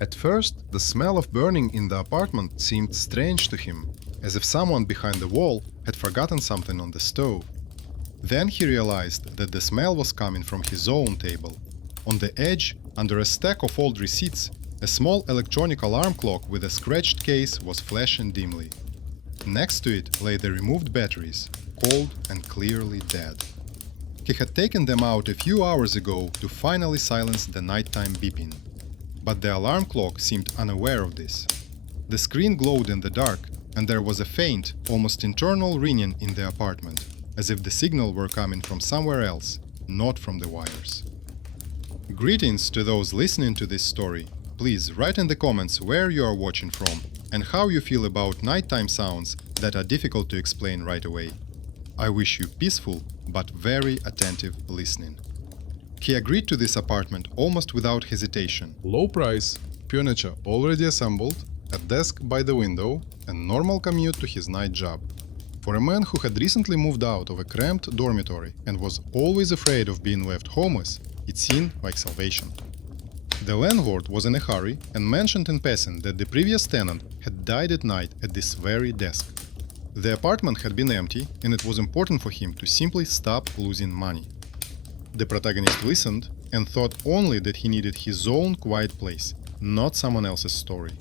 At first, the smell of burning in the apartment seemed strange to him, as if someone behind the wall had forgotten something on the stove. Then he realized that the smell was coming from his own table. On the edge, under a stack of old receipts, a small electronic alarm clock with a scratched case was flashing dimly. Next to it lay the removed batteries, cold and clearly dead. He had taken them out a few hours ago to finally silence the nighttime beeping. But the alarm clock seemed unaware of this. The screen glowed in the dark, and there was a faint, almost internal ringing in the apartment, as if the signal were coming from somewhere else, not from the wires. Greetings to those listening to this story. Please write in the comments where you are watching from and how you feel about nighttime sounds that are difficult to explain right away. I wish you peaceful but very attentive listening. He agreed to this apartment almost without hesitation. Low price, furniture already assembled, a desk by the window, and normal commute to his night job. For a man who had recently moved out of a cramped dormitory and was always afraid of being left homeless, it seemed like salvation. The landlord was in a hurry and mentioned in passing that the previous tenant had died at night at this very desk. The apartment had been empty, and it was important for him to simply stop losing money. The protagonist listened and thought only that he needed his own quiet place, not someone else's story.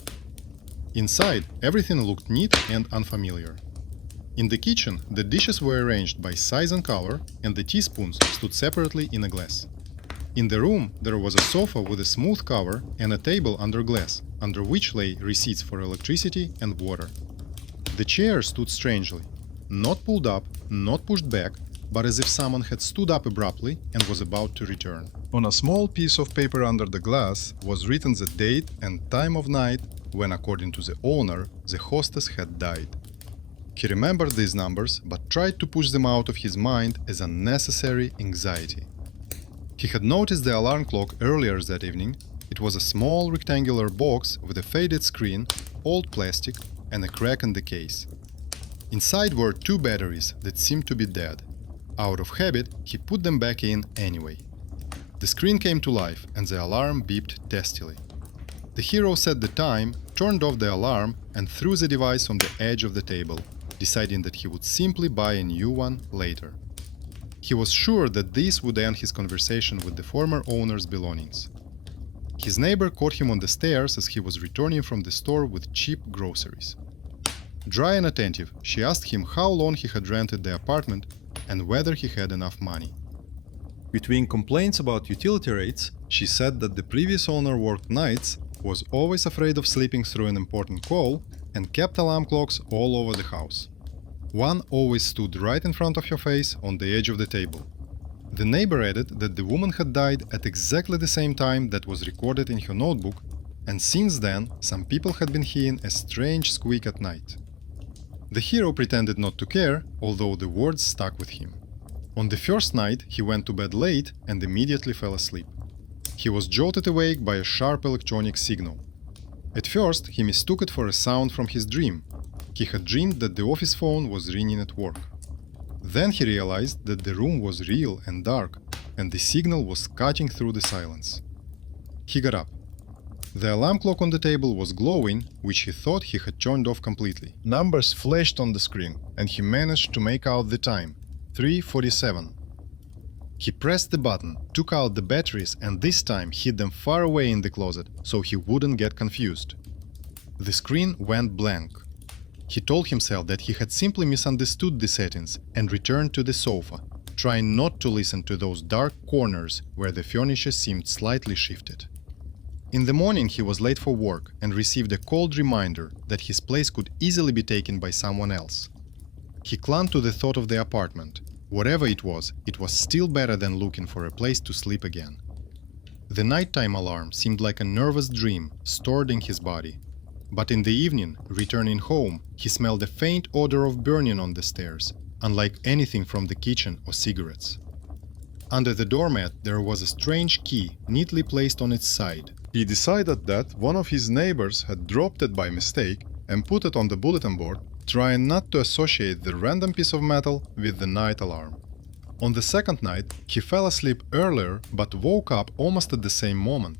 Inside, everything looked neat and unfamiliar. In the kitchen, the dishes were arranged by size and color, and the teaspoons stood separately in a glass. In the room, there was a sofa with a smooth cover and a table under glass, under which lay receipts for electricity and water. The chair stood strangely, not pulled up, not pushed back, but as if someone had stood up abruptly and was about to return. On a small piece of paper under the glass was written the date and time of night when, according to the owner, the hostess had died. He remembered these numbers but tried to push them out of his mind as unnecessary anxiety. He had noticed the alarm clock earlier that evening. It was a small rectangular box with a faded screen, old plastic, and a crack in the case. Inside were two batteries that seemed to be dead. Out of habit, he put them back in anyway. The screen came to life and the alarm beeped testily. The hero set the time, turned off the alarm, and threw the device on the edge of the table, deciding that he would simply buy a new one later. He was sure that this would end his conversation with the former owner's belongings. His neighbor caught him on the stairs as he was returning from the store with cheap groceries. Dry and attentive, she asked him how long he had rented the apartment and whether he had enough money. Between complaints about utility rates, she said that the previous owner worked nights, was always afraid of sleeping through an important call, and kept alarm clocks all over the house. One always stood right in front of your face on the edge of the table. The neighbor added that the woman had died at exactly the same time that was recorded in her notebook, and since then some people had been hearing a strange squeak at night. The hero pretended not to care, although the words stuck with him. On the first night, he went to bed late and immediately fell asleep. He was jolted awake by a sharp electronic signal. At first, he mistook it for a sound from his dream. He had dreamed that the office phone was ringing at work. Then he realized that the room was real and dark, and the signal was cutting through the silence. He got up. The alarm clock on the table was glowing, which he thought he had turned off completely. Numbers flashed on the screen, and he managed to make out the time, 3:47. He pressed the button, took out the batteries, and this time hid them far away in the closet so he wouldn't get confused. The screen went blank. He told himself that he had simply misunderstood the settings and returned to the sofa, trying not to listen to those dark corners where the furniture seemed slightly shifted. In the morning he was late for work and received a cold reminder that his place could easily be taken by someone else. He clung to the thought of the apartment. Whatever it was still better than looking for a place to sleep again. The nighttime alarm seemed like a nervous dream stored in his body. But in the evening, returning home, he smelled a faint odor of burning on the stairs, unlike anything from the kitchen or cigarettes. Under the doormat there was a strange key neatly placed on its side. He decided that one of his neighbors had dropped it by mistake and put it on the bulletin board, trying not to associate the random piece of metal with the night alarm. On the second night, he fell asleep earlier but woke up almost at the same moment.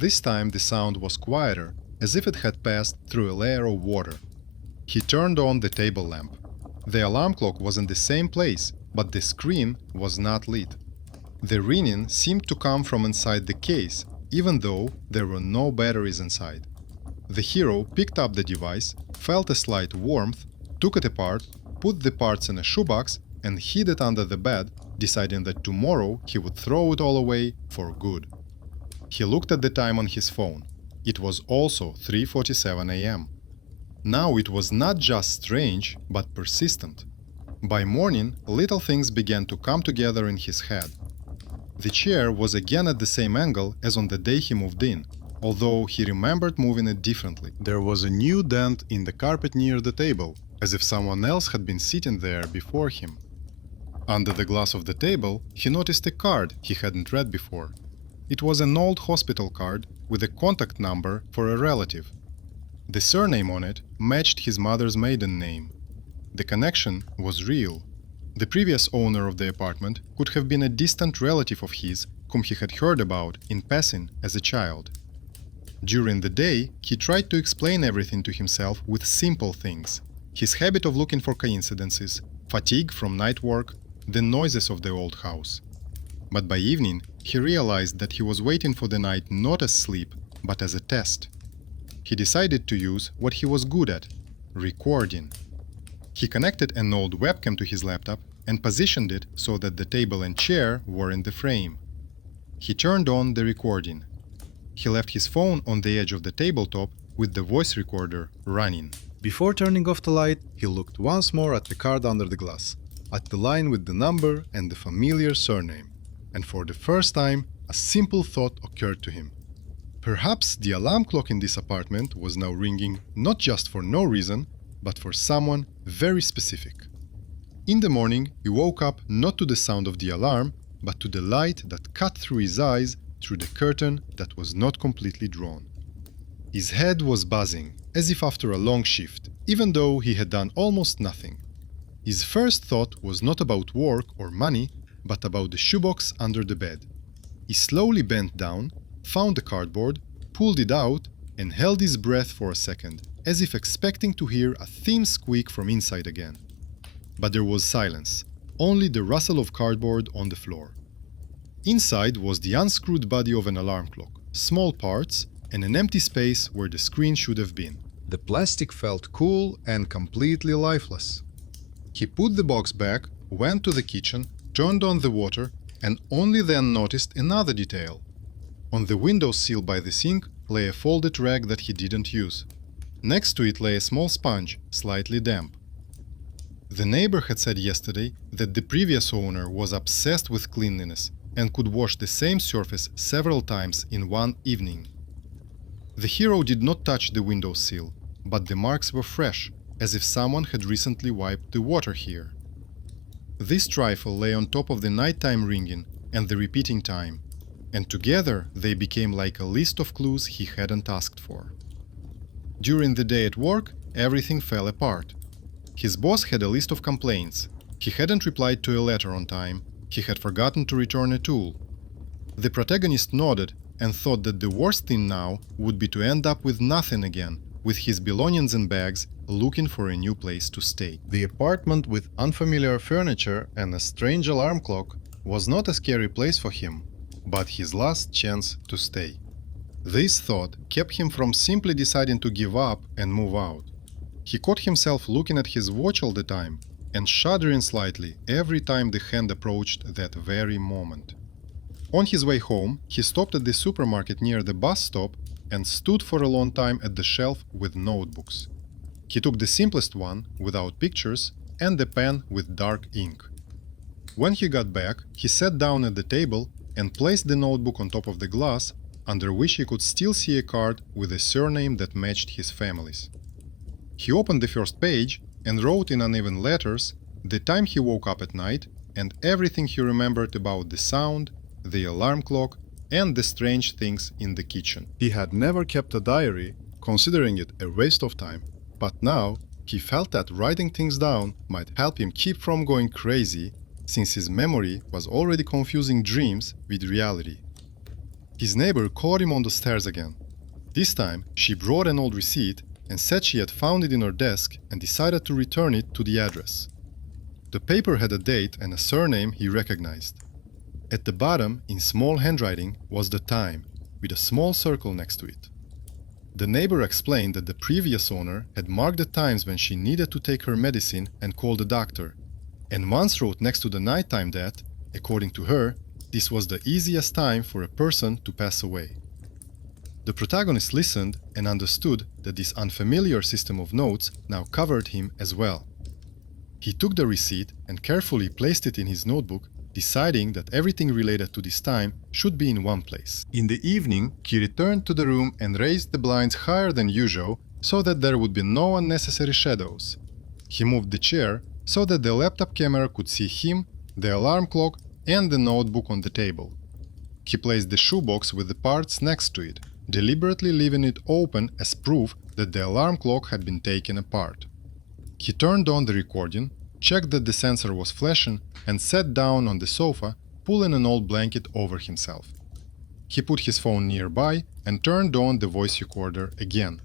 This time the sound was quieter, as if it had passed through a layer of water. He turned on the table lamp. The alarm clock was in the same place, but the screen was not lit. The ringing seemed to come from inside the case, even though there were no batteries inside. The hero picked up the device, felt a slight warmth, took it apart, put the parts in a shoebox, and hid it under the bed, deciding that tomorrow he would throw it all away for good. He looked at the time on his phone. It was also 3:47 a.m. Now it was not just strange, but persistent. By morning, little things began to come together in his head. The chair was again at the same angle as on the day he moved in, although he remembered moving it differently. There was a new dent in the carpet near the table, as if someone else had been sitting there before him. Under the glass of the table, he noticed a card he hadn't read before. It was an old hospital card with a contact number for a relative. The surname on it matched his mother's maiden name. The connection was real. The previous owner of the apartment could have been a distant relative of his whom he had heard about in passing as a child. During the day, he tried to explain everything to himself with simple things: his habit of looking for coincidences, fatigue from night work, the noises of the old house. But by evening, he realized that he was waiting for the night not as sleep, but as a test. He decided to use what he was good at: recording. He connected an old webcam to his laptop and positioned it so that the table and chair were in the frame. He turned on the recording. He left his phone on the edge of the tabletop with the voice recorder running. Before turning off the light, he looked once more at the card under the glass, at the line with the number and the familiar surname. And for the first time, a simple thought occurred to him. Perhaps the alarm clock in this apartment was now ringing not just for no reason, but for someone very specific. In the morning, he woke up not to the sound of the alarm, but to the light that cut through his eyes through the curtain that was not completely drawn. His head was buzzing, as if after a long shift, even though he had done almost nothing. His first thought was not about work or money, but about the shoebox under the bed. He slowly bent down, found the cardboard, pulled it out, and held his breath for a second, as if expecting to hear a thin squeak from inside again. But there was silence, only the rustle of cardboard on the floor. Inside was the unscrewed body of an alarm clock, small parts, and an empty space where the screen should have been. The plastic felt cool and completely lifeless. He put the box back, went to the kitchen, turned on the water, and only then noticed another detail. On the windowsill by the sink lay a folded rag that he didn't use. Next to it lay a small sponge, slightly damp. The neighbor had said yesterday that the previous owner was obsessed with cleanliness and could wash the same surface several times in one evening. The hero did not touch the windowsill, but the marks were fresh, as if someone had recently wiped the water here. This trifle lay on top of the nighttime ringing and the repeating time, and together they became like a list of clues he hadn't asked for. During the day at work, everything fell apart. His boss had a list of complaints. He hadn't replied to a letter on time. He had forgotten to return a tool. The protagonist nodded and thought that the worst thing now would be to end up with nothing again, with his belongings in bags, looking for a new place to stay. The apartment with unfamiliar furniture and a strange alarm clock was not a scary place for him, but his last chance to stay. This thought kept him from simply deciding to give up and move out. He caught himself looking at his watch all the time and shuddering slightly every time the hand approached that very moment. On his way home, he stopped at the supermarket near the bus stop and stood for a long time at the shelf with notebooks. He took the simplest one, without pictures, and a pen with dark ink. When he got back, he sat down at the table and placed the notebook on top of the glass, under which he could still see a card with a surname that matched his family's. He opened the first page and wrote in uneven letters the time he woke up at night and everything he remembered about the sound, the alarm clock, and the strange things in the kitchen. He had never kept a diary, considering it a waste of time, but now he felt that writing things down might help him keep from going crazy, since his memory was already confusing dreams with reality. His neighbor caught him on the stairs again. This time, she brought an old receipt and said she had found it in her desk and decided to return it to the address. The paper had a date and a surname he recognized. At the bottom, in small handwriting, was the time, with a small circle next to it. The neighbor explained that the previous owner had marked the times when she needed to take her medicine and call the doctor, and once wrote next to the nighttime that, according to her, this was the easiest time for a person to pass away. The protagonist listened and understood that this unfamiliar system of notes now covered him as well. He took the receipt and carefully placed it in his notebook, deciding that everything related to this time should be in one place. In the evening, he returned to the room and raised the blinds higher than usual so that there would be no unnecessary shadows. He moved the chair so that the laptop camera could see him, the alarm clock, and the notebook on the table. He placed the shoebox with the parts next to it, deliberately leaving it open as proof that the alarm clock had been taken apart. He turned on the recording, checked that the sensor was flashing, and sat down on the sofa, pulling an old blanket over himself. He put his phone nearby and turned on the voice recorder again.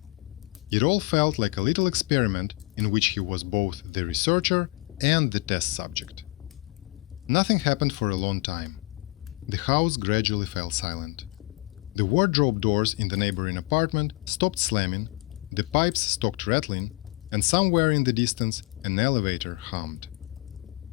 It all felt like a little experiment in which he was both the researcher and the test subject. Nothing happened for a long time. The house gradually fell silent. The wardrobe doors in the neighboring apartment stopped slamming, the pipes stopped rattling, and somewhere in the distance an elevator hummed.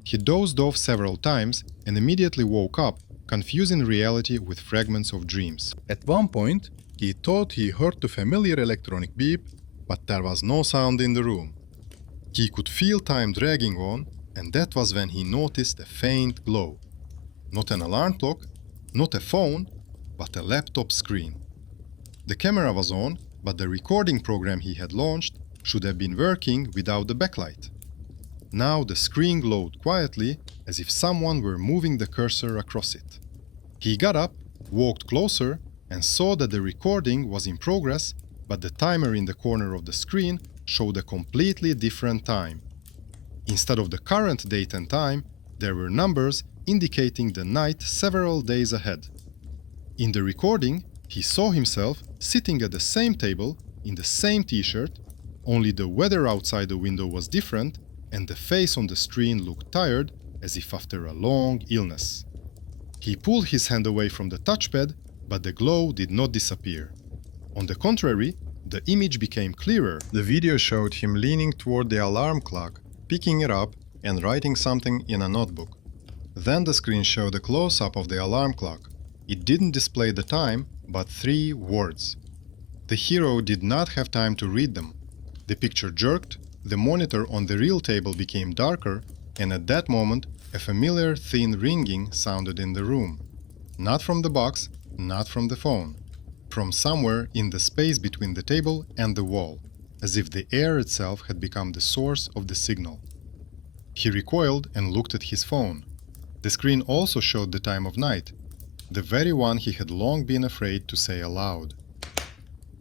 He dozed off several times and immediately woke up, confusing reality with fragments of dreams. At one point, he thought he heard the familiar electronic beep, but there was no sound in the room. He could feel time dragging on, and that was when he noticed a faint glow. Not an alarm clock, not a phone, but a laptop screen. The camera was on, but the recording program he had launched should have been working without the backlight. Now the screen glowed quietly, as if someone were moving the cursor across it. He got up, walked closer, and saw that the recording was in progress, but the timer in the corner of the screen showed a completely different time. Instead of the current date and time, there were numbers indicating the night several days ahead. In the recording, he saw himself sitting at the same table, in the same t-shirt, only the weather outside the window was different, and the face on the screen looked tired, as if after a long illness. He pulled his hand away from the touchpad, but the glow did not disappear. On the contrary, the image became clearer. The video showed him leaning toward the alarm clock, picking it up, and writing something in a notebook. Then the screen showed a close-up of the alarm clock. It didn't display the time, but 3 words. The hero did not have time to read them. The picture jerked, the monitor on the real table became darker, and at that moment, a familiar thin ringing sounded in the room. Not from the box, not from the phone. From somewhere in the space between the table and the wall, as if the air itself had become the source of the signal. He recoiled and looked at his phone. The screen also showed the time of night, the very one he had long been afraid to say aloud.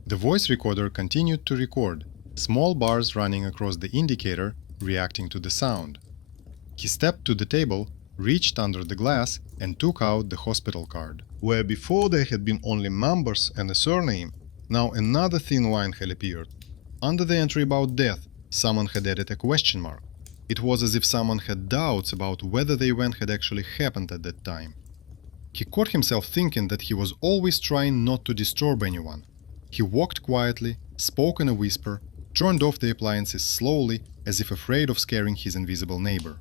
The voice recorder continued to record, small bars running across the indicator, reacting to the sound. He stepped to the table, reached under the glass, and took out the hospital card. Where before there had been only numbers and a surname, now another thin line had appeared. Under the entry about death, someone had added a question mark. It was as if someone had doubts about whether the event had actually happened at that time. He caught himself thinking that he was always trying not to disturb anyone. He walked quietly, spoke in a whisper, turned off the appliances slowly, as if afraid of scaring his invisible neighbor.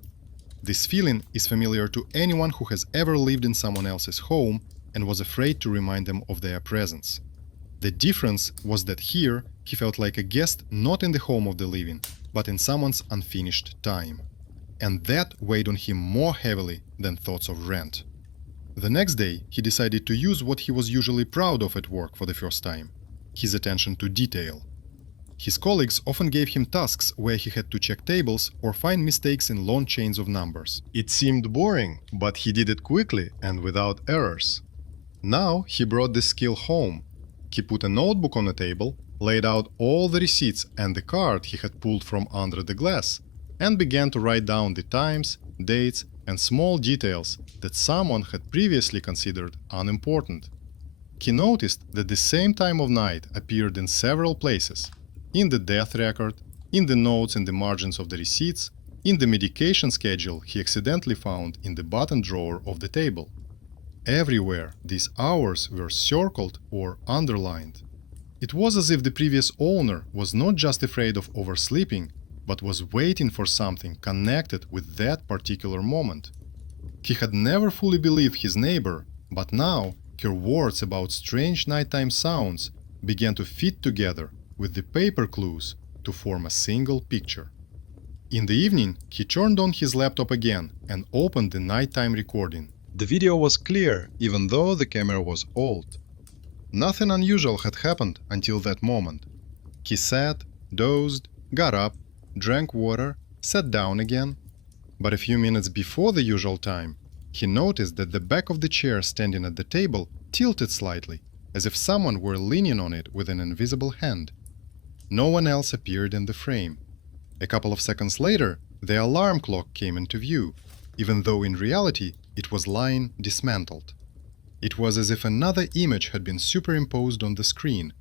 This feeling is familiar to anyone who has ever lived in someone else's home and was afraid to remind them of their presence. The difference was that here he felt like a guest not in the home of the living, but in someone's unfinished time. And that weighed on him more heavily than thoughts of rent. The next day, he decided to use what he was usually proud of at work for the first time: his attention to detail. His colleagues often gave him tasks where he had to check tables or find mistakes in long chains of numbers. It seemed boring, but he did it quickly and without errors. Now he brought this skill home. He put a notebook on the table, laid out all the receipts and the card he had pulled from under the glass, and began to write down the times, dates, and small details that someone had previously considered unimportant. He noticed that the same time of night appeared in several places: in the death record, in the notes in the margins of the receipts, in the medication schedule he accidentally found in the bottom drawer of the table. Everywhere, these hours were circled or underlined. It was as if the previous owner was not just afraid of oversleeping, but was waiting for something connected with that particular moment. He had never fully believed his neighbor, but now her words about strange nighttime sounds began to fit together with the paper clues to form a single picture. In the evening, he turned on his laptop again and opened the nighttime recording. The video was clear, even though the camera was old. Nothing unusual had happened until that moment. He sat, dozed, got up, drank water, sat down again. But a few minutes before the usual time, he noticed that the back of the chair standing at the table tilted slightly, as if someone were leaning on it with an invisible hand. No one else appeared in the frame. A couple of seconds later, the alarm clock came into view, even though in reality it was lying dismantled. It was as if another image had been superimposed on the screen,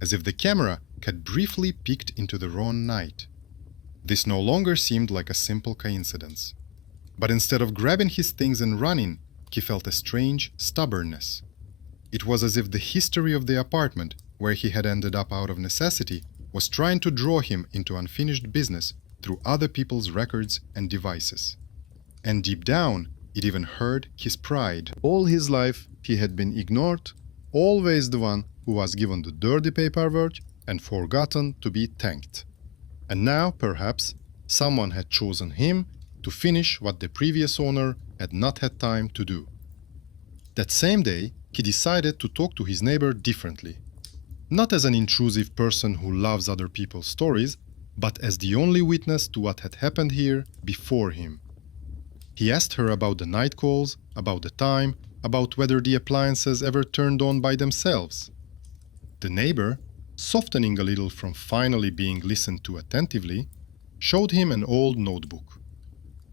as if the camera had briefly peeked into the wrong night. This no longer seemed like a simple coincidence. But instead of grabbing his things and running, he felt a strange stubbornness. It was as if the history of the apartment, where he had ended up out of necessity, was trying to draw him into unfinished business through other people's records and devices. And deep down, it even hurt his pride. All his life, he had been ignored, always the one who was given the dirty paperwork and forgotten to be thanked. And now, perhaps, someone had chosen him to finish what the previous owner had not had time to do. That same day, he decided to talk to his neighbor differently. Not as an intrusive person who loves other people's stories, but as the only witness to what had happened here before him. He asked her about the night calls, about the time, about whether the appliances ever turned on by themselves. The neighbor, softening a little from finally being listened to attentively, showed him an old notebook.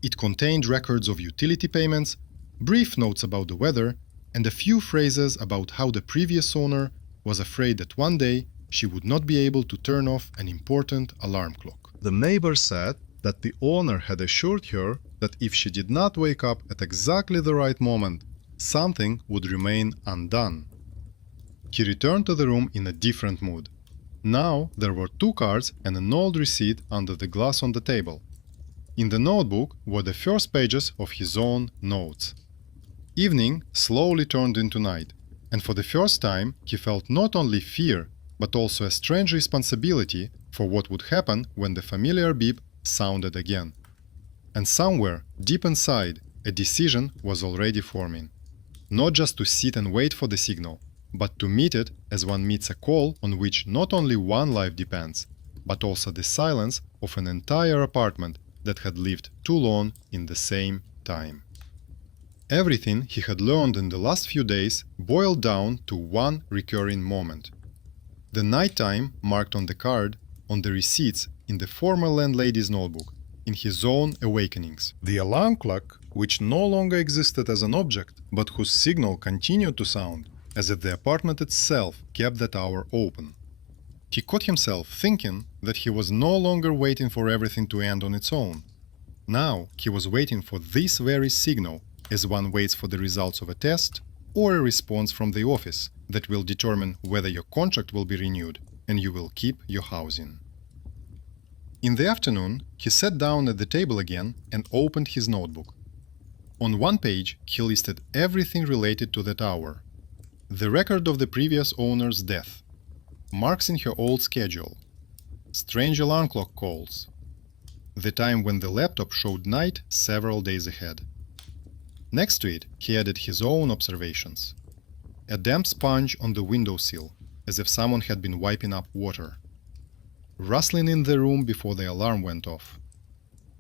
It contained records of utility payments, brief notes about the weather, and a few phrases about how the previous owner was afraid that one day she would not be able to turn off an important alarm clock. The neighbor said that the owner had assured her that if she did not wake up at exactly the right moment, something would remain undone. He returned to the room in a different mood. Now there were 2 cards and an old receipt under the glass on the table. In the notebook were the first pages of his own notes. Evening slowly turned into night, and for the first time he felt not only fear, but also a strange responsibility for what would happen when the familiar beep sounded again. And somewhere, deep inside, a decision was already forming. Not just to sit and wait for the signal, but to meet it as one meets a call on which not only one life depends, but also the silence of an entire apartment that had lived too long in the same time. Everything he had learned in the last few days boiled down to one recurring moment. The night time marked on the card, on the receipts, in the former landlady's notebook, in his own awakenings. The alarm clock, which no longer existed as an object, but whose signal continued to sound, as if the apartment itself kept that hour open. He caught himself thinking that he was no longer waiting for everything to end on its own. Now he was waiting for this very signal, as one waits for the results of a test or a response from the office that will determine whether your contract will be renewed and you will keep your housing. In the afternoon, he sat down at the table again and opened his notebook. On one page, he listed everything related to that hour. The record of the previous owner's death, marks in her old schedule, strange alarm clock calls, the time when the laptop showed night several days ahead. Next to it, he added his own observations. A damp sponge on the windowsill, as if someone had been wiping up water. Rustling in the room before the alarm went off.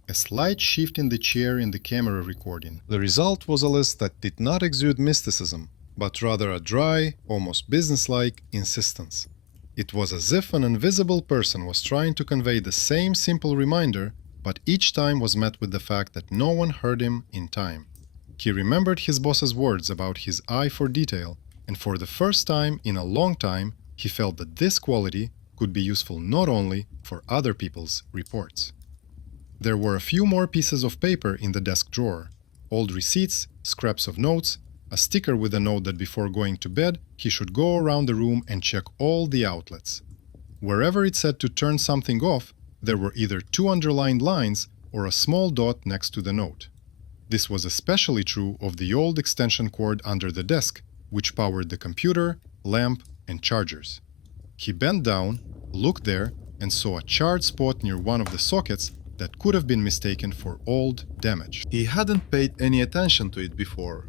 A slight shift in the chair in the camera recording. The result was a list that did not exude mysticism, but rather a dry, almost businesslike insistence. It was as if an invisible person was trying to convey the same simple reminder, but each time was met with the fact that no one heard him in time. He remembered his boss's words about his eye for detail and for the first time in a long time, he felt that this quality could be useful not only for other people's reports. There were a few more pieces of paper in the desk drawer, old receipts, scraps of notes, a sticker with a note that before going to bed he should go around the room and check all the outlets. Wherever it said to turn something off, there were either two underlined lines or a small dot next to the note. This was especially true of the old extension cord under the desk, which powered the computer, lamp, and chargers. He bent down, looked there, and saw a charred spot near one of the sockets that could have been mistaken for old damage. He hadn't paid any attention to it before.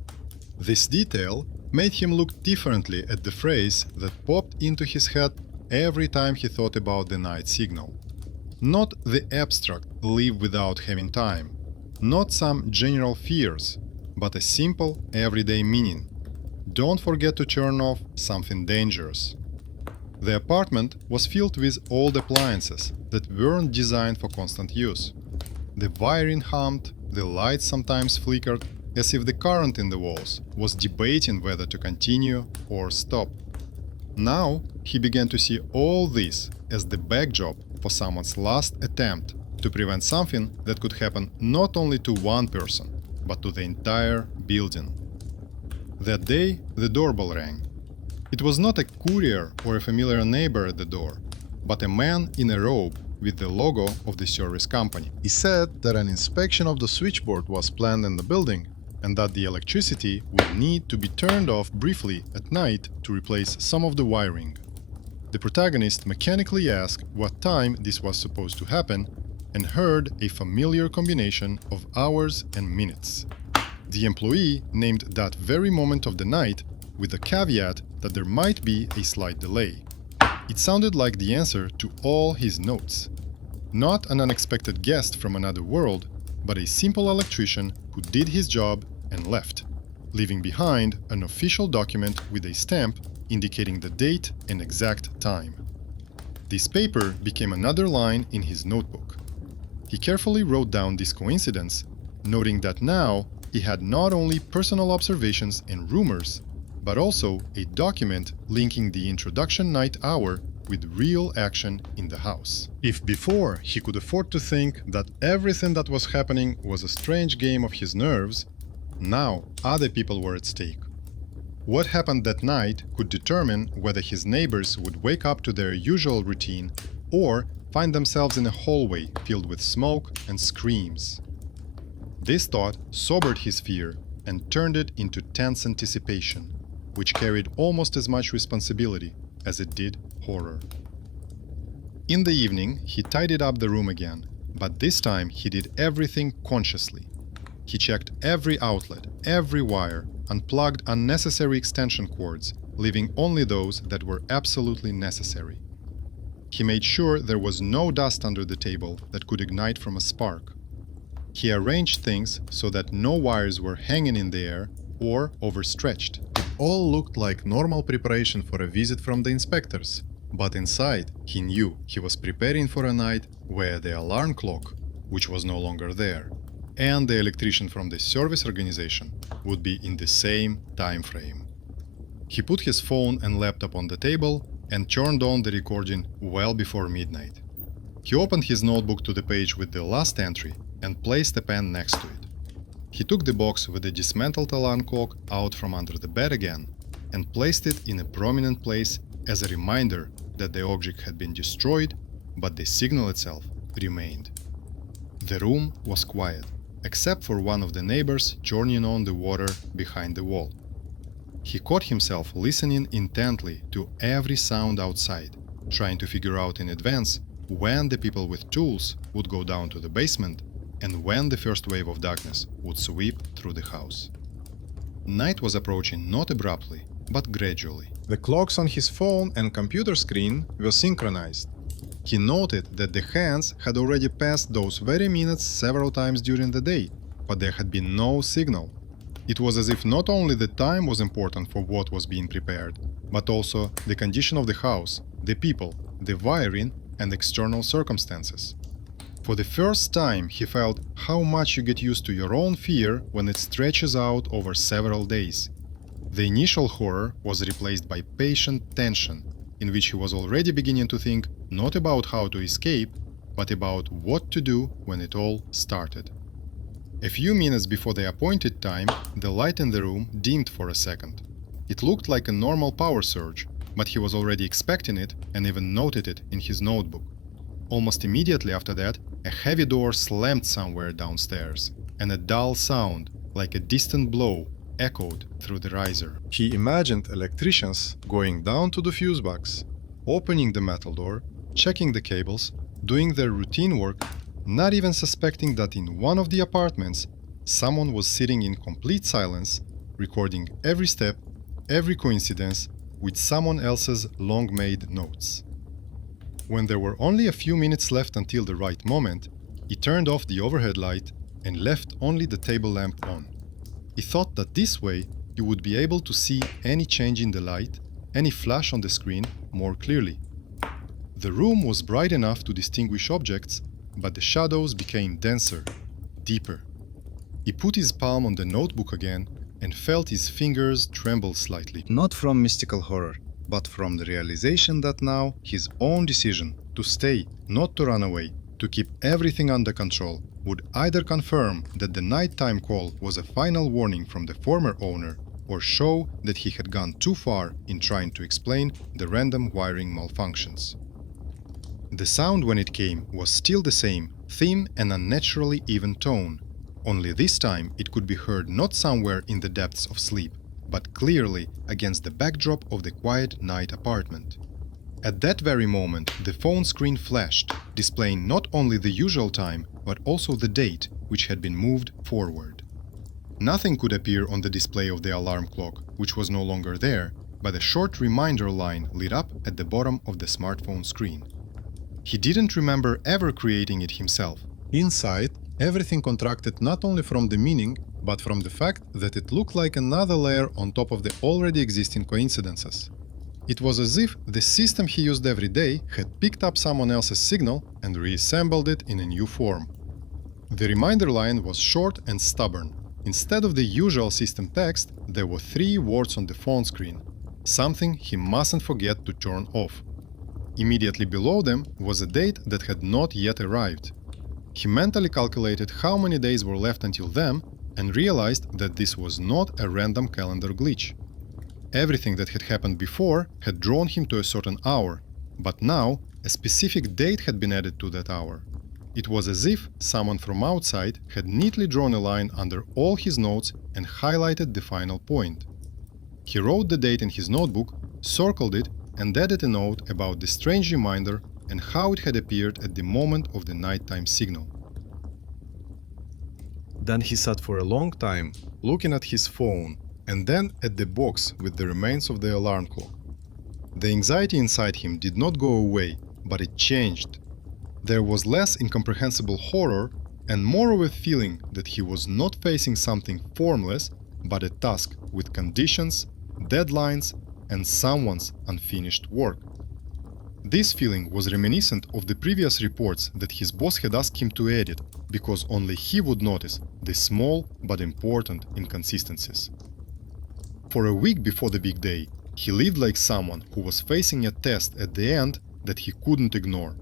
This detail made him look differently at the phrase that popped into his head every time he thought about the night signal. Not the abstract "live without having time", not some general fears, but a simple everyday meaning. Don't forget to turn off something dangerous. The apartment was filled with old appliances that weren't designed for constant use. The wiring hummed, the lights sometimes flickered, as if the current in the walls was debating whether to continue or stop. Now he began to see all this as the backdrop for someone's last attempt to prevent something that could happen not only to one person, but to the entire building. That day, the doorbell rang. It was not a courier or a familiar neighbor at the door, but a man in a robe with the logo of the service company. He said that an inspection of the switchboard was planned in the building and that the electricity would need to be turned off briefly at night to replace some of the wiring. The protagonist mechanically asked what time this was supposed to happen and heard a familiar combination of hours and minutes. The employee named that very moment of the night with the caveat that there might be a slight delay. It sounded like the answer to all his notes. Not an unexpected guest from another world, but a simple electrician who did his job and left, leaving behind an official document with a stamp indicating the date and exact time. This paper became another line in his notebook. He carefully wrote down this coincidence, noting that now he had not only personal observations and rumors, but also a document linking the introduction night hour with real action in the house. If before he could afford to think that everything that was happening was a strange game of his nerves, now other people were at stake. What happened that night could determine whether his neighbors would wake up to their usual routine or find themselves in a hallway filled with smoke and screams. This thought sobered his fear and turned it into tense anticipation, which carried almost as much responsibility as it did horror. In the evening, he tidied up the room again, but this time he did everything consciously. He checked every outlet, every wire, unplugged unnecessary extension cords, leaving only those that were absolutely necessary. He made sure there was no dust under the table that could ignite from a spark. He arranged things so that no wires were hanging in the air or overstretched. It all looked like normal preparation for a visit from the inspectors, but inside he knew he was preparing for a night where the alarm clock, which was no longer there, and the electrician from the service organization would be in the same time frame. He put his phone and laptop on the table and turned on the recording well before midnight. He opened his notebook to the page with the last entry and placed a pen next to it. He took the box with the dismantled alarm clock out from under the bed again and placed it in a prominent place as a reminder that the object had been destroyed, but the signal itself remained. The room was quiet, except for one of the neighbors turning on the water behind the wall. He caught himself listening intently to every sound outside, trying to figure out in advance when the people with tools would go down to the basement and when the first wave of darkness would sweep through the house. Night was approaching not abruptly, but gradually. The clocks on his phone and computer screen were synchronized. He noted that the hands had already passed those very minutes several times during the day, but there had been no signal. It was as if not only the time was important for what was being prepared, but also the condition of the house, the people, the wiring, and external circumstances. For the first time, he felt how much you get used to your own fear when it stretches out over several days. The initial horror was replaced by patient tension, in which he was already beginning to think not about how to escape, but about what to do when it all started. A few minutes before the appointed time, the light in the room dimmed for a second. It looked like a normal power surge, but he was already expecting it and even noted it in his notebook. Almost immediately after that, a heavy door slammed somewhere downstairs, and a dull sound, like a distant blow, echoed through the riser. He imagined electricians going down to the fuse box, opening the metal door, checking the cables, doing their routine work, not even suspecting that in one of the apartments, someone was sitting in complete silence, recording every step, every coincidence, with someone else's long-made notes. When there were only a few minutes left until the right moment, he turned off the overhead light and left only the table lamp on. He thought that this way he would be able to see any change in the light, any flash on the screen, more clearly. The room was bright enough to distinguish objects, but the shadows became denser, deeper. He put his palm on the notebook again and felt his fingers tremble slightly. Not from mystical horror, but from the realization that now his own decision to stay, not to run away, to keep everything under control, would either confirm that the nighttime call was a final warning from the former owner, or show that he had gone too far in trying to explain the random wiring malfunctions. The sound when it came was still the same, thin and unnaturally even tone, only this time it could be heard not somewhere in the depths of sleep, but clearly against the backdrop of the quiet night apartment. At that very moment, the phone screen flashed, displaying not only the usual time, but also the date, which had been moved forward. Nothing could appear on the display of the alarm clock, which was no longer there, but a short reminder line lit up at the bottom of the smartphone screen. He didn't remember ever creating it himself. Inside, everything contracted not only from the meaning, but from the fact that it looked like another layer on top of the already existing coincidences. It was as if the system he used every day had picked up someone else's signal and reassembled it in a new form. The reminder line was short and stubborn. Instead of the usual system text, there were 3 words on the phone screen, something he mustn't forget to turn off. Immediately below them was a date that had not yet arrived. He mentally calculated how many days were left until then and realized that this was not a random calendar glitch. Everything that had happened before had drawn him to a certain hour, but now a specific date had been added to that hour. It was as if someone from outside had neatly drawn a line under all his notes and highlighted the final point. He wrote the date in his notebook, circled it, and added a note about the strange reminder and how it had appeared at the moment of the nighttime signal. Then he sat for a long time, looking at his phone, and then at the box with the remains of the alarm clock. The anxiety inside him did not go away, but it changed. There was less incomprehensible horror and more of a feeling that he was not facing something formless, but a task with conditions, deadlines, and someone's unfinished work. This feeling was reminiscent of the previous reports that his boss had asked him to edit, because only he would notice the small but important inconsistencies. For a week before the big day, he lived like someone who was facing a test at the end that he couldn't ignore.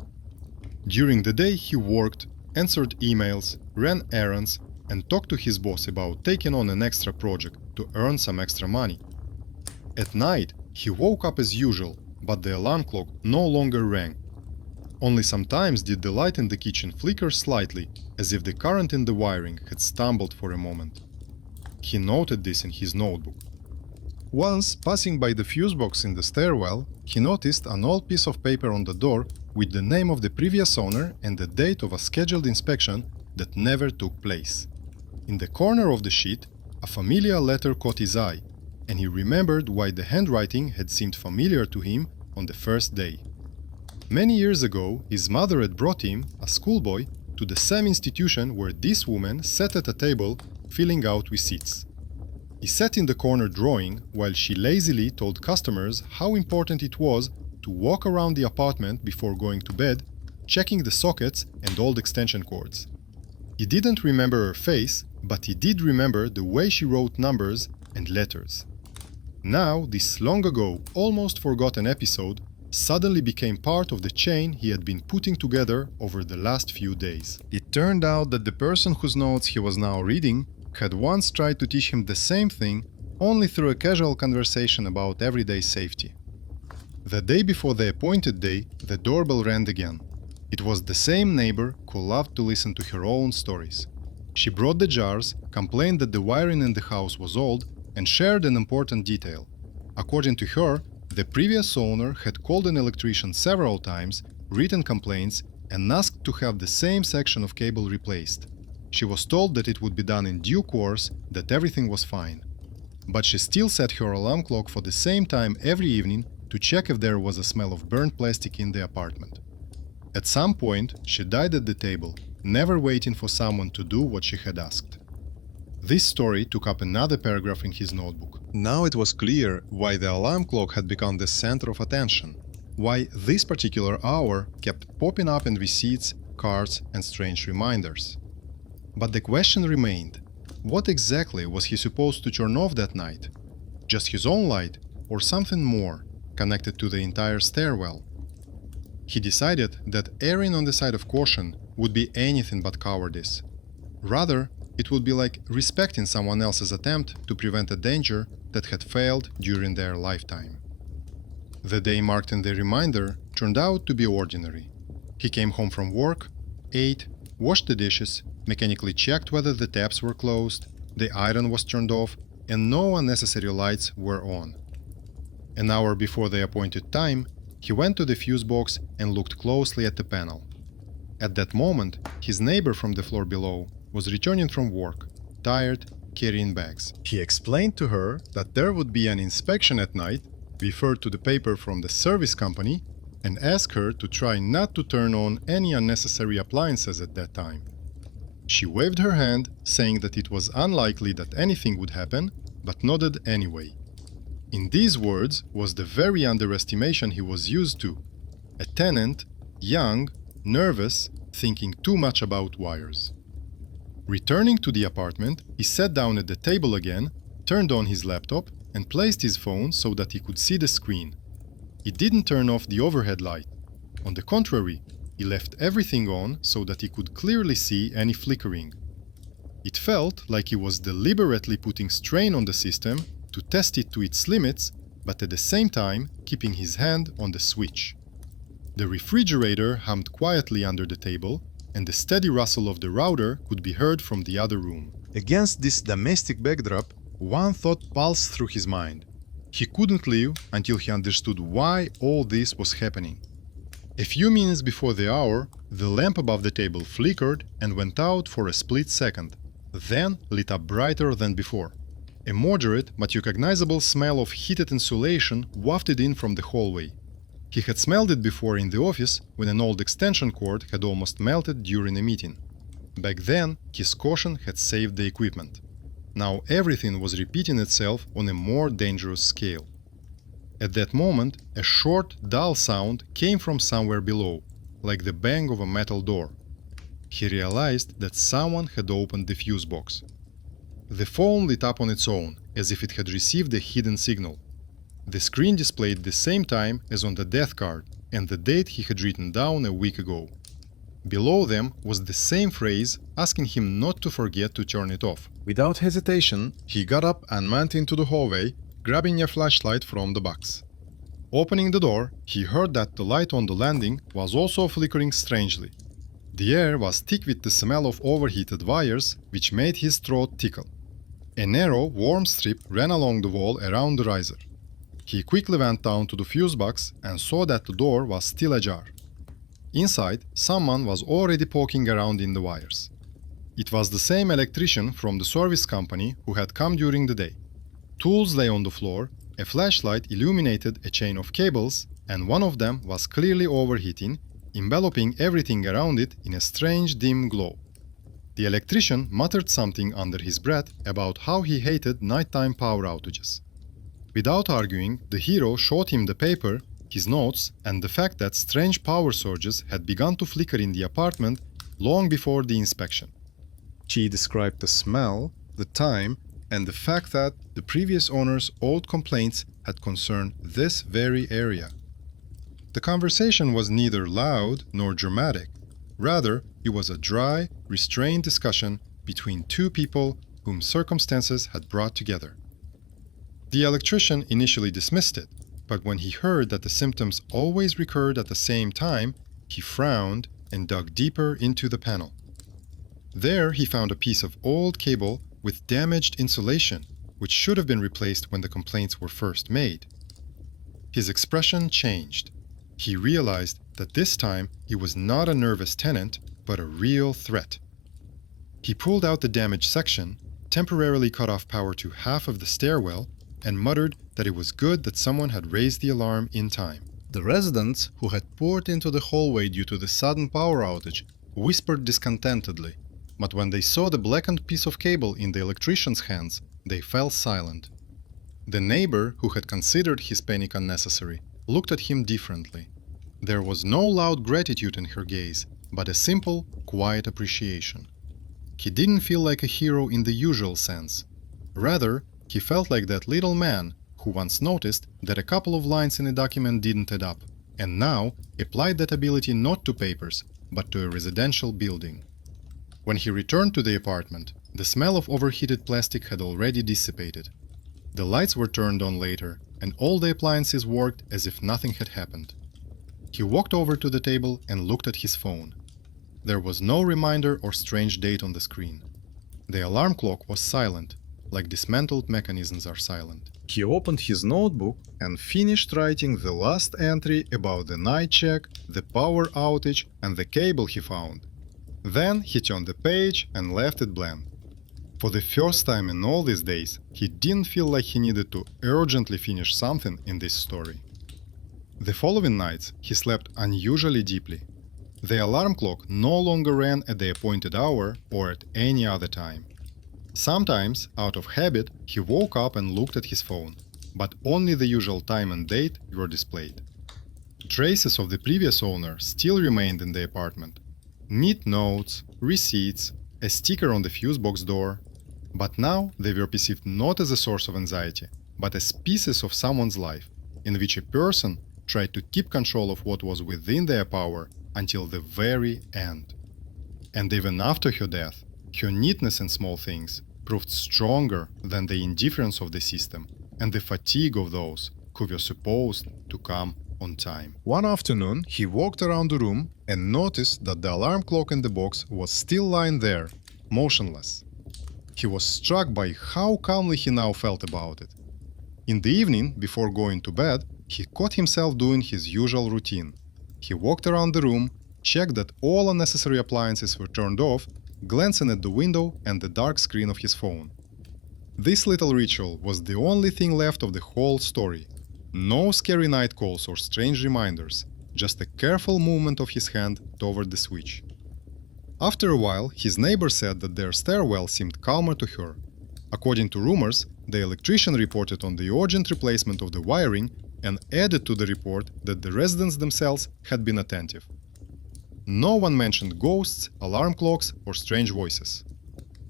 During the day he worked, answered emails, ran errands, and talked to his boss about taking on an extra project to earn some extra money. At night, he woke up as usual, but the alarm clock no longer rang. Only sometimes did the light in the kitchen flicker slightly, as if the current in the wiring had stumbled for a moment. He noted this in his notebook. Once, passing by the fuse box in the stairwell, he noticed an old piece of paper on the door with the name of the previous owner and the date of a scheduled inspection that never took place. In the corner of the sheet, a familiar letter caught his eye, and he remembered why the handwriting had seemed familiar to him on the first day. Many years ago, his mother had brought him, a schoolboy, to the same institution where this woman sat at a table filling out receipts. He sat in the corner drawing while she lazily told customers how important it was to walk around the apartment before going to bed, checking the sockets and old extension cords. He didn't remember her face, but he did remember the way she wrote numbers and letters. Now, this long ago, almost forgotten episode suddenly became part of the chain he had been putting together over the last few days. It turned out that the person whose notes he was now reading had once tried to teach him the same thing, only through a casual conversation about everyday safety. The day before the appointed day, the doorbell rang again. It was the same neighbor who loved to listen to her own stories. She brought the jars, complained that the wiring in the house was old, and shared an important detail. According to her, the previous owner had called an electrician several times, written complaints, and asked to have the same section of cable replaced. She was told that it would be done in due course, that everything was fine. But she still set her alarm clock for the same time every evening to check if there was a smell of burnt plastic in the apartment. At some point, she died at the table, never waiting for someone to do what she had asked. This story took up another paragraph in his notebook. Now it was clear why the alarm clock had become the center of attention, why this particular hour kept popping up in receipts, cards, and strange reminders. But the question remained, what exactly was he supposed to turn off that night? Just his own light, or something more, connected to the entire stairwell? He decided that erring on the side of caution would be anything but cowardice. Rather, it would be like respecting someone else's attempt to prevent a danger that had failed during their lifetime. The day marked in the reminder turned out to be ordinary. He came home from work, ate, washed the dishes, mechanically checked whether the taps were closed, the iron was turned off, and no unnecessary lights were on. An hour before the appointed time, he went to the fuse box and looked closely at the panel. At that moment, his neighbor from the floor below was returning from work, tired, carrying bags. He explained to her that there would be an inspection at night, referred to the paper from the service company, and asked her to try not to turn on any unnecessary appliances at that time. She waved her hand, saying that it was unlikely that anything would happen, but nodded anyway. In these words was the very underestimation he was used to. A tenant, young, nervous, thinking too much about wires. Returning to the apartment, he sat down at the table again, turned on his laptop, and placed his phone so that he could see the screen. He didn't turn off the overhead light. On the contrary, he left everything on so that he could clearly see any flickering. It felt like he was deliberately putting strain on the system to test it to its limits, but at the same time keeping his hand on the switch. The refrigerator hummed quietly under the table, and the steady rustle of the router could be heard from the other room. Against this domestic backdrop, one thought pulsed through his mind. He couldn't leave until he understood why all this was happening. A few minutes before the hour, the lamp above the table flickered and went out for a split second, then lit up brighter than before. A moderate but recognizable smell of heated insulation wafted in from the hallway. He had smelled it before in the office when an old extension cord had almost melted during a meeting. Back then, his caution had saved the equipment. Now everything was repeating itself on a more dangerous scale. At that moment, a short, dull sound came from somewhere below, like the bang of a metal door. He realized that someone had opened the fuse box. The phone lit up on its own, as if it had received a hidden signal. The screen displayed the same time as on the death card and the date he had written down a week ago. Below them was the same phrase asking him not to forget to turn it off. Without hesitation, he got up and went into the hallway, grabbing a flashlight from the box. Opening the door, he heard that the light on the landing was also flickering strangely. The air was thick with the smell of overheated wires, which made his throat tickle. A narrow, warm strip ran along the wall around the riser. He quickly went down to the fuse box and saw that the door was still ajar. Inside, someone was already poking around in the wires. It was the same electrician from the service company who had come during the day. Tools lay on the floor, a flashlight illuminated a chain of cables, and one of them was clearly overheating, enveloping everything around it in a strange dim glow. The electrician muttered something under his breath about how he hated nighttime power outages. Without arguing, the hero showed him the paper, his notes, and the fact that strange power surges had begun to flicker in the apartment long before the inspection. She described the smell, the time, and the fact that the previous owner's old complaints had concerned this very area. The conversation was neither loud nor dramatic. Rather, it was a dry, restrained discussion between two people whom circumstances had brought together. The electrician initially dismissed it, but when he heard that the symptoms always recurred at the same time, he frowned and dug deeper into the panel. There he found a piece of old cable with damaged insulation, which should have been replaced when the complaints were first made. His expression changed. He realized that this time he was not a nervous tenant, but a real threat. He pulled out the damaged section, temporarily cut off power to half of the stairwell, and muttered that it was good that someone had raised the alarm in time. The residents, who had poured into the hallway due to the sudden power outage, whispered discontentedly, but when they saw the blackened piece of cable in the electrician's hands, they fell silent. The neighbor, who had considered his panic unnecessary, looked at him differently. There was no loud gratitude in her gaze, but a simple, quiet appreciation. He didn't feel like a hero in the usual sense. Rather, he felt like that little man who once noticed that a couple of lines in a document didn't add up, and now applied that ability not to papers, but to a residential building. When he returned to the apartment, the smell of overheated plastic had already dissipated. The lights were turned on later, and all the appliances worked as if nothing had happened. He walked over to the table and looked at his phone. There was no reminder or strange date on the screen. The alarm clock was silent, like dismantled mechanisms are silent. He opened his notebook and finished writing the last entry about the night check, the power outage, and the cable he found. Then he turned the page and left it blank. For the first time in all these days, he didn't feel like he needed to urgently finish something in this story. The following nights, he slept unusually deeply. The alarm clock no longer ran at the appointed hour or at any other time. Sometimes, out of habit, he woke up and looked at his phone, but only the usual time and date were displayed. Traces of the previous owner still remained in the apartment. Neat notes, receipts, a sticker on the fuse box door. But now they were perceived not as a source of anxiety, but as pieces of someone's life, in which a person tried to keep control of what was within their power until the very end. And even after her death, her neatness in small things proved stronger than the indifference of the system and the fatigue of those who were supposed to come on time. One afternoon, he walked around the room and noticed that the alarm clock in the box was still lying there, motionless. He was struck by how calmly he now felt about it. In the evening, before going to bed, he caught himself doing his usual routine. He walked around the room, checked that all unnecessary appliances were turned off, glancing at the window and the dark screen of his phone. This little ritual was the only thing left of the whole story. No scary night calls or strange reminders, just a careful movement of his hand toward the switch. After a while, his neighbor said that their stairwell seemed calmer to her. According to rumors, the electrician reported on the urgent replacement of the wiring and added to the report that the residents themselves had been attentive. No one mentioned ghosts, alarm clocks, or strange voices.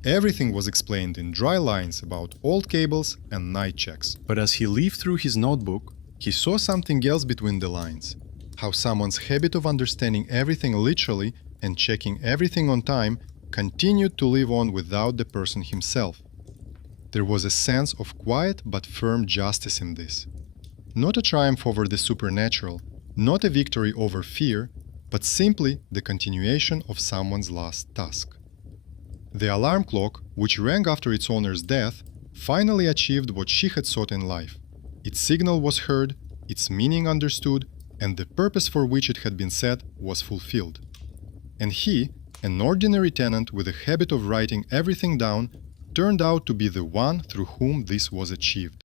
Everything was explained in dry lines about old cables and night checks. But as he leafed through his notebook, he saw something else between the lines. How someone's habit of understanding everything literally and checking everything on time continued to live on without the person himself. There was a sense of quiet but firm justice in this. Not a triumph over the supernatural, not a victory over fear, but simply the continuation of someone's last task. The alarm clock, which rang after its owner's death, finally achieved what she had sought in life. Its signal was heard, its meaning understood, and the purpose for which it had been set was fulfilled. And he, an ordinary tenant with a habit of writing everything down, turned out to be the one through whom this was achieved.